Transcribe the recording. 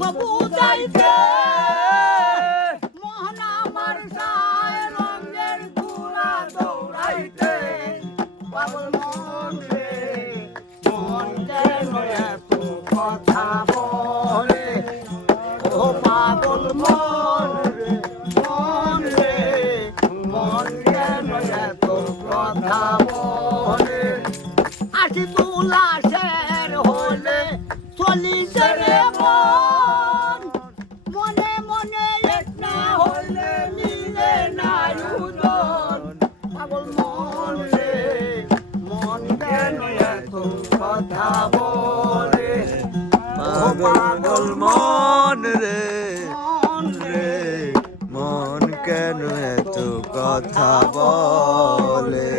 বুঝাইতে মোহন আমার সায় রঙের ঘোড়া দৌড়াইতে। পাগল মন রে মন কেন এত কথা বলে। ও পাগল মন কথা বলে। পাগল মন রে রে। মন কেন এত কথা বলে?